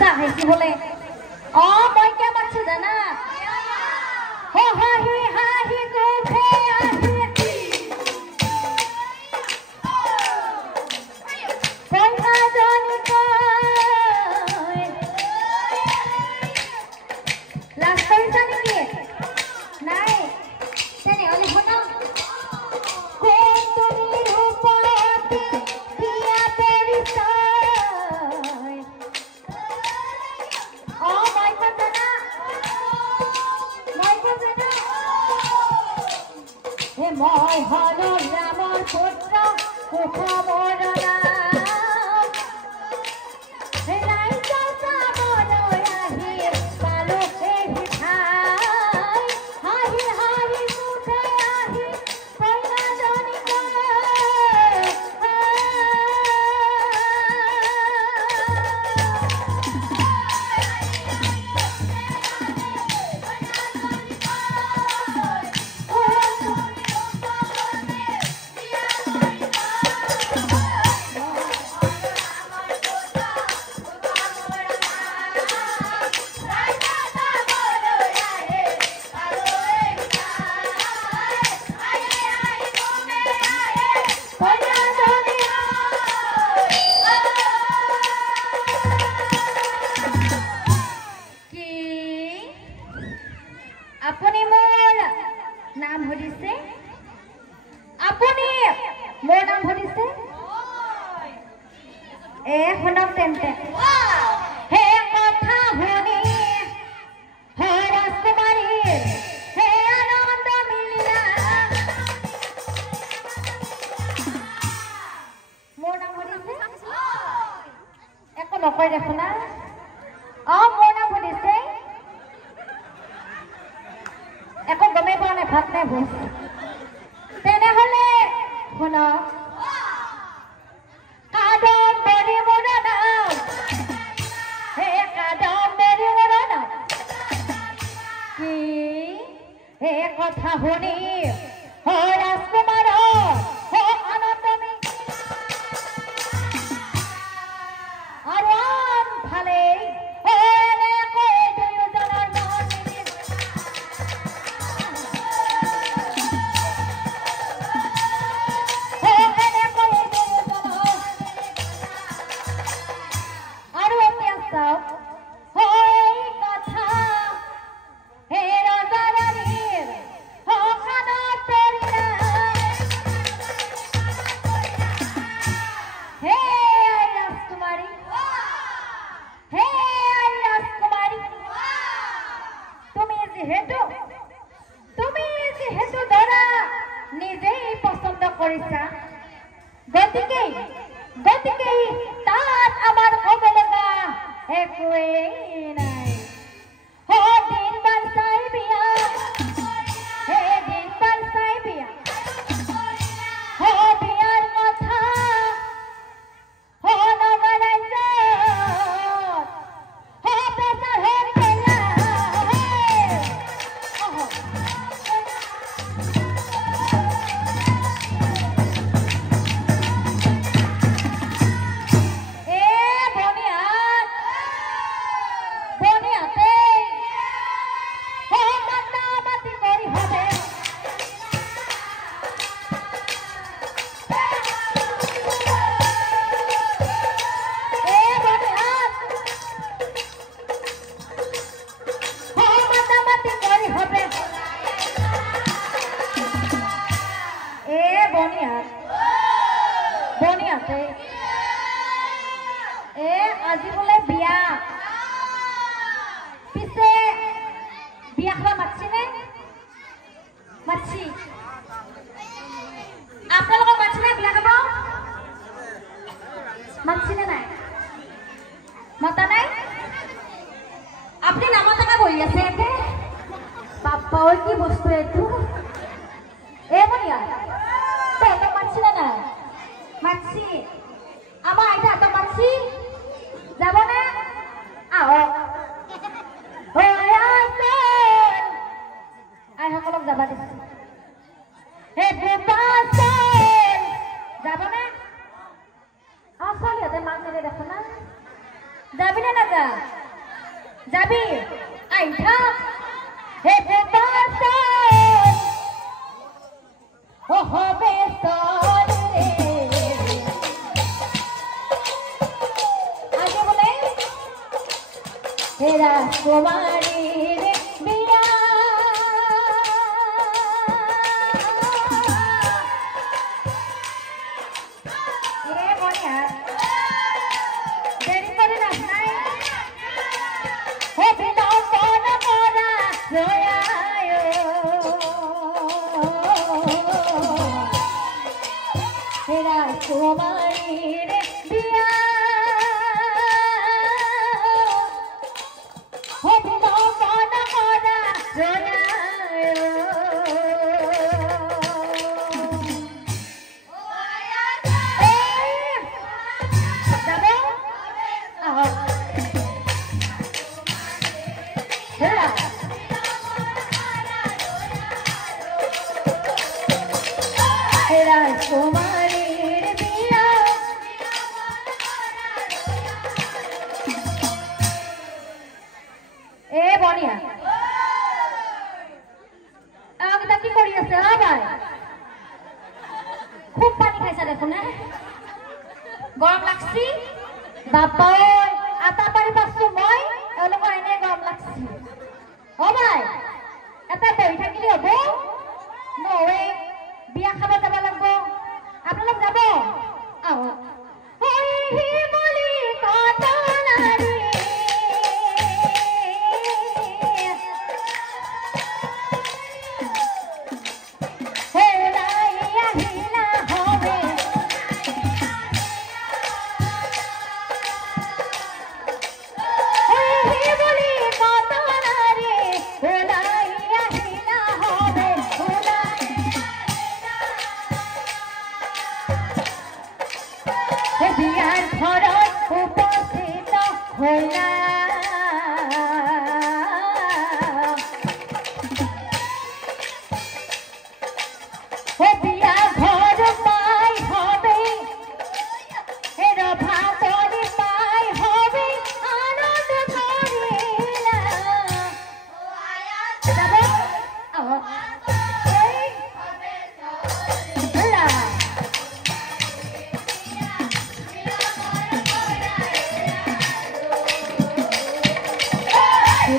চাহিছি বোলে মই কে মাতছো জানা হাঁহি হাঁহি গোফে আহি পইচা জানি কয় লাষ্ট পইচা নেকি নাই তেনেহ'লে শুনা মই হলো ৰামৰ পুত্ৰ সুখ মোৰ নাম ৰাইজ চাবলৈ আহি পালো এই ঠাই হাঁহি হাঁহি মুঠে আহি কইনা জনী আপুনি মোৰ নাম সুধিছে আপুনি মোৰ নাম সুধিছে শুনক তেন্তে হে কথা শুনি ৰাজকুমাৰীৰ হে আনন্দ মিলিলা মোৰ নাম সুধিছে একো নকয় দেখোন না মোৰ নাম সুধিছে একো গমে পোৱা নাই ভাত নাই ভোজ তেনেহ'লে শুনক কাদম্বৰী মোৰ নাম হে কাদম্বৰী মোৰ নাম কি হে কথা শুনি ৰাজকুমাৰ আনন্দ আৰু আনফালে গতিকে তাত আমাৰ ক'ব লগা একোৱেই নাই দিন বাৰ চাই বিয়া দিন বাৰ চাই বিয়া বিয়াৰ কথা নগা ৰাইজত বেচাৰ হৈ গেলা আজি বোলে বিয়া পিছে বিয়া খাব মাতছিনে মাতছি আপোনালোকক মাতছিনে বিয়া খাব মাতছিনে নাই মাতা নাই আপুনি নামাতাকে বহি আছে এতে বাপ্পা ঐ কি বস্তু এইটো মনিয়া তহঁতক মাতছিনে নাই মাতছি আমাৰ আইতাহঁতক মাতছি যাবনে আহক আইসকলক যাবা দিছে যাবনে আছে দেখো না যাবি না যা যাবি আইঠা হে বাতাস ও হবে সর রে আগে বলে হে রাজকুমারীর বিয়া কুমারীর বিয়া হবে না মনা মনা রোনায় যাবো রাজকুমারীর বিয়া এ বনিয়া আগটা কি করি আছে ভাই খুব পানি খাইছা দেখো না গরম লাগছি বাবা আতা পারি পাচ্ছ মই এলোক এনে গরম লাগছি ও ভাই এটা বহি থাকিলে হব নৱে বিয়া খাব যাব লাগব আপোনালোক যাব আহ বলি কত নারী বিয়ার ঘরত উপস্থিত হইলা বিয়া ঘর পাই হবে এর ভাতরি পাই হবে আনন্দ করিলা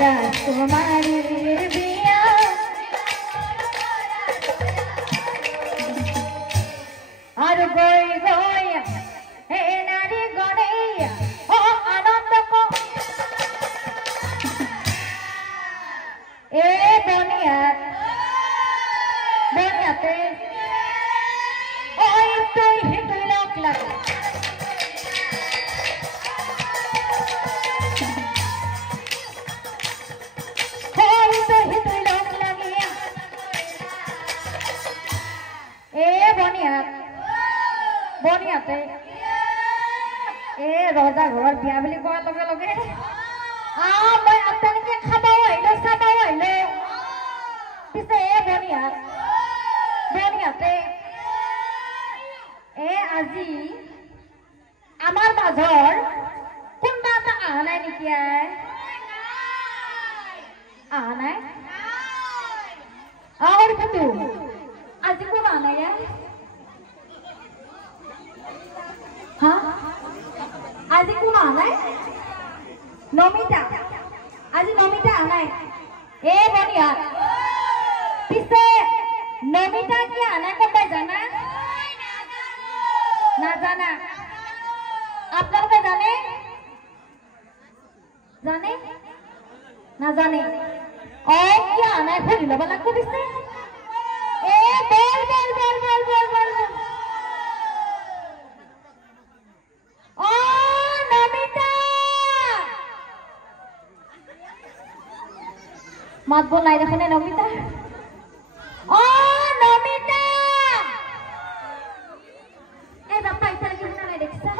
রাজকুমারীর বিয়া আর গই গই হে নারী গনে ও আনন্দ এ বনিয়াতে ওই তুই হিটুই লোক লাগে বনিয়াতে এ ৰজা ঘৰৰ বিয়া বুলি কোৱাৰ লগে লগে মই আপোনালোকে খাবও আহিলো চাবও আহিলো পিছে বনিয়াতে আজি আমাৰ মাজৰ কোনোবা এটা অহা নাই নেকি অহা নাই আৰু কিন্তু আজি কোন অহা নাই হা আজি কোন অহা নাই নমিতা আজি নমিতা অহা নাই এ বনিয়া পিছে নমিতা কি অহা নাই কোনোবাই জানা নাজানা আপোনালোকে জানে জানে নাজানে কি অহা নাই সুধি ল'ব লাগিব পিছে এ বল বল বল বল বল বল মাতব নাই দেখোনে নমিতা নমিতা এই বাপ্পা ইফালে কি শুনা নাই দেখছা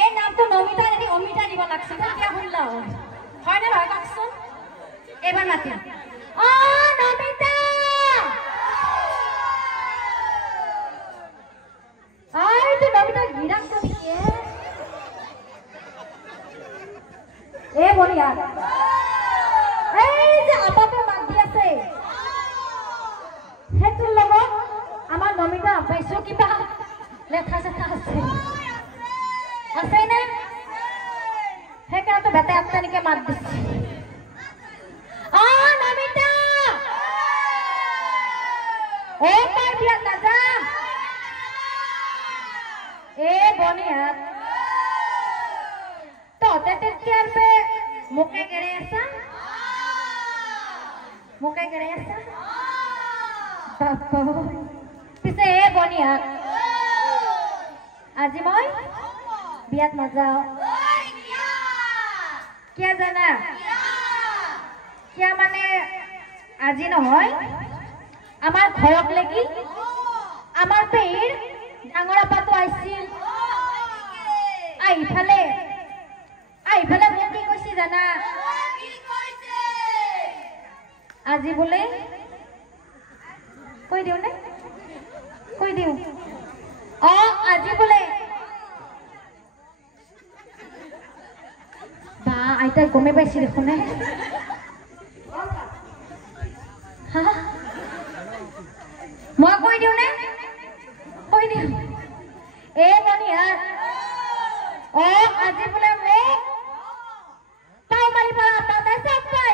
এই নামটো নমিতা যদি অমিতা দিব লাগছে তেতিয়া শুনলা হয় নে নহয় কওকচোন এবাৰ মাতিম নমিতা এইটো নমিতা গিৰাক এ বনিয়া এই যে আপাতে মাত দি আছে হেতুৰ লগত আমাৰ নমিতা পাইছো কিবা লেঠা চেঠা আছে আছে নে সেইকাৰণে বেটা তেনেকে মাত দিছে অ নমিতা ও পাৰ বিয়াত নাযা এ বনিয়া তহঁতে তেতিয়াৰ পে মোকে গেৰে আছা পিছে এ বনিয়া আজি মই বিয়াত নাযাওঁ কিয় জানা কিয় মানে আজি নহয় আমাৰ ঘৰত লাগি আমাৰ পেহীৰ ডাঙৰ আপাটো আহিছিল আইফালে মোক কি কৈছে জানা আজি বোলে কৈ দিওঁ নে কৈ দিওঁ অ আজি বোলে বা আইতাই গমে পাইছে দেখোন মই কৈ দিওঁ নে কৈ দিওঁ এ বনিয়া অ আজি বোলে মোক তাও মাৰি পৰা তাতে চব পাই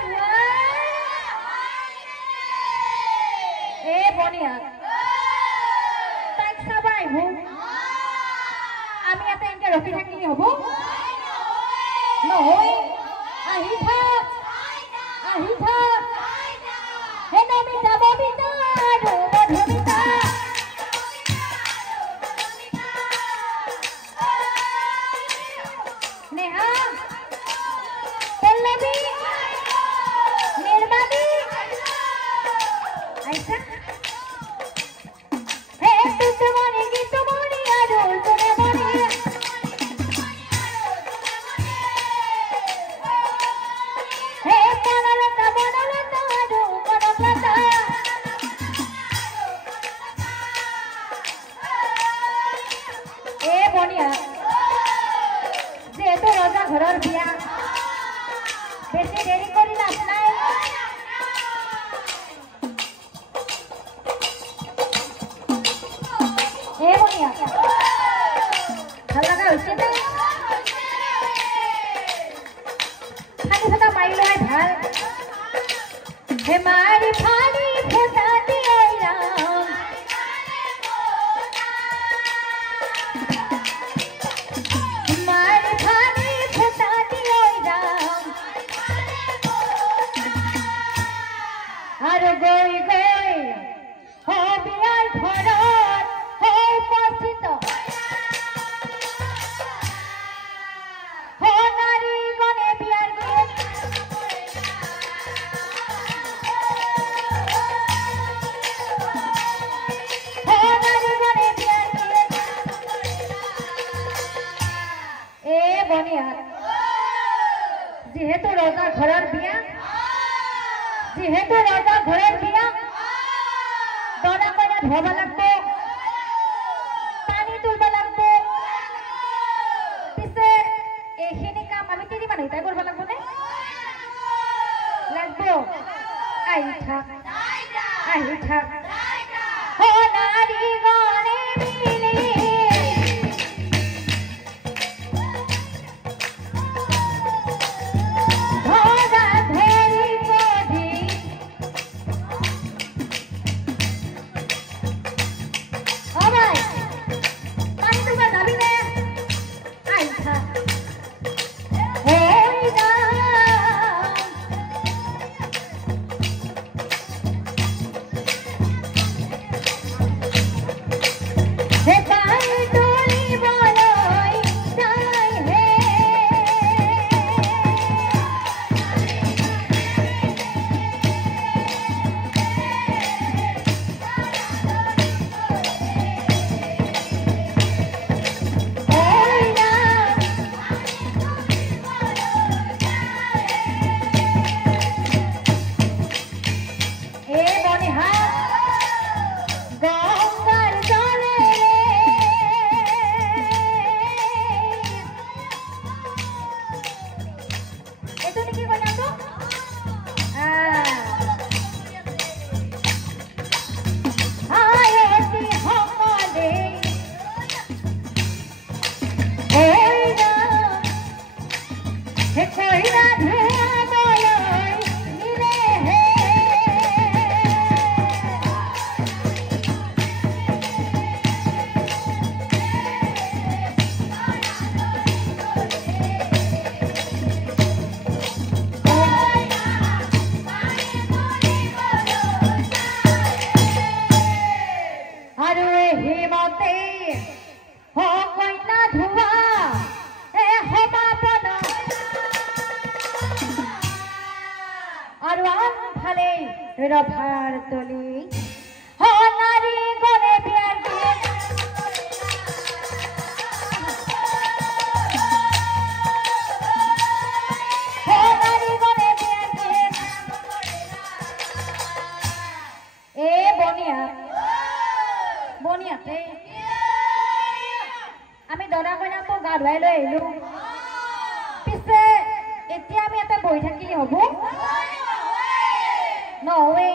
এ বনিয়া তাইক চাব আহিব আমি ইয়াতে এনেকে ৰখি থাকিলে হ'ব নহয় আহি থাক হে নমিতা ববিতা মধুমিতা নেহা পল্লবী নির্মালী আইসা হে তুতে মনে গীত মনে আরো তোরে মনে হে বনলতা আরো বনলতা এ বনিয়া যেহেতু রজা ঘরের বিয়া বেশি দেরি করি লাভ নাই এ বনিয়া ভাল লাগা হয়েছে না খালি ফোটা মারি লয় ভাল হে মারি ফালি ফোটা দিয়ে রাম মারি ফালি ফোটা দিয়ে রাম আর গই হবি আর ঘরত হই পচিত নারী গনে বিয়ার গীত নারী গনে বিয়ার গীত এ বনিয়া যেহেতু রজা ঘরের বিয়া দরা করে ধোবা লাগবো পানি তুলবা লাগবো পিছে এইখিনি কাম আমি তিৰি মানুহ তাই করবা লাগবো নে লাগবো আহি থাক ও নারী গনে মিলি ধরা ধরি করি ও ভাই পানি তুলবা যাবি নে আহি থাক ওই নাম रभार तली हो नारी गले बियार हो नारी गले बियार ए बनिया बनियाते आमी दरा कইনা तो গা ধুৱাই লৈ আহিলো পিছে এতিয়া আমি এটা বহি থাকিলে হ'ব नवे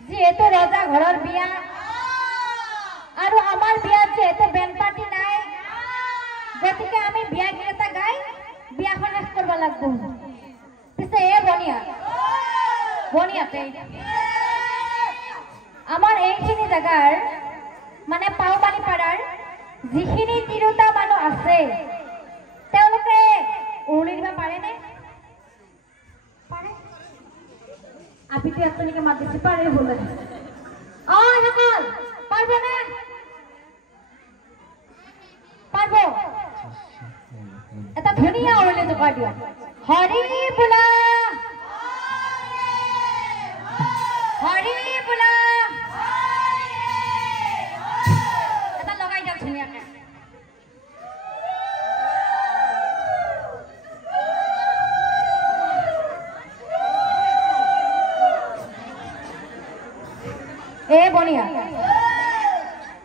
जेहेतु रजा घरर बिया और आमार बिया जेहेतु बेन पार्टी नाई गतिके आमी बिया गीत गाई बियाखन शेष करबा लागबो पिছে ए बनियाते आमार এইখিনি জাগাৰ মানে পাওবানি পাড়াৰ যিখিনি তিৰোতা মানুহ আছে তেওঁলোকে উৰুলি দিবা পাৰেনে আপনি তো এতনিকে মাত দিতে পারে বলে ওই সকল পারবো না পারবো এটা ধুনিয়া ওরলে তো কাটিয়া হরি বুলা এটা লগাই দাও ধুনিয়াকে ए बनिया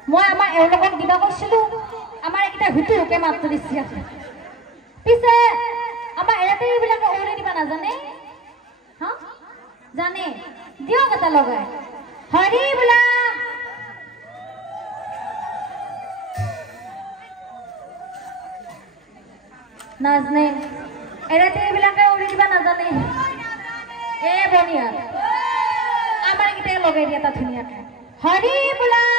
मैं आमार एওঁলোকক দিবা কৈছিলো आमार এটা হুটু হুকে মাত্ৰ দিছি আছে পিছে आमार এৰাতে এইবিলাকে ওৰে দিবা নাজানে হা জানে দিও কথা লগাই হৰি বুলা নাজনে এৰাতে এইবিলাকে ওৰে দিবা নাজানে ए बनिया आमार किते लगे दिया ता धुनिया हरि बुला